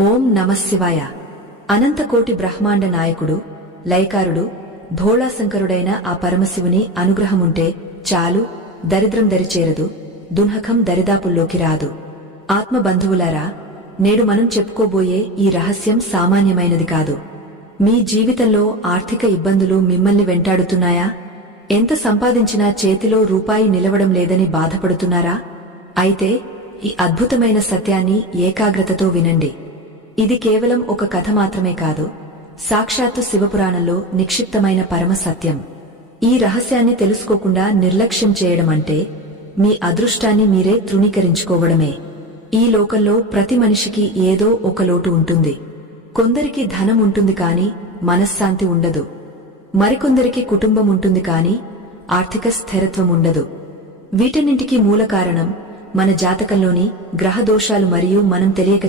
ఓం నమఃశివాయ. అనంతకోటి బ్రహ్మాండ నాయకుడు, లయకారుడు, భోళాశంకరుడైన ఆ పరమశివుని అనుగ్రహముంటే చాలు, దరిద్రం దరిచేరదు, దున్హకం దరిదాపుల్లోకి రాదు. ఆత్మబంధువులారా, నేడు మనం చెప్పుకోబోయే ఈ రహస్యం సామాన్యమైనది కాదు. మీ జీవితంలో ఆర్థిక ఇబ్బందులు మిమ్మల్ని వెంటాడుతున్నాయా? ఎంత సంపాదించినా చేతిలో రూపాయి నిలవడం లేదని బాధపడుతున్నారా? అయితే ఈ అద్భుతమైన సత్యాన్ని ఏకాగ్రతతో వినండి. ఇది కేవలం ఒక కథ మాత్రమే కాదు, సాక్షాత్తు శివపురాణంలో నిక్షిప్తమైన పరమ సత్యం. ఈ రహస్యాన్ని తెలుసుకోకుండా నిర్లక్ష్యం చేయడం అంటే మీ అదృష్టాన్ని మీరే తృణీకరించుకోవడమే. ఈ లోకంలో ప్రతి మనిషికి ఏదో ఒక లోటు ఉంటుంది. కొందరికి ధనం ఉంటుంది కాని మనశ్శాంతి ఉండదు. మరికొందరికి కుటుంబం ఉంటుంది కాని ఆర్థిక స్థిరత్వం ఉండదు. వీటన్నింటికీ మూల కారణం మన జాతకంలోని గ్రహదోషాలు మరియు మనం తెలియక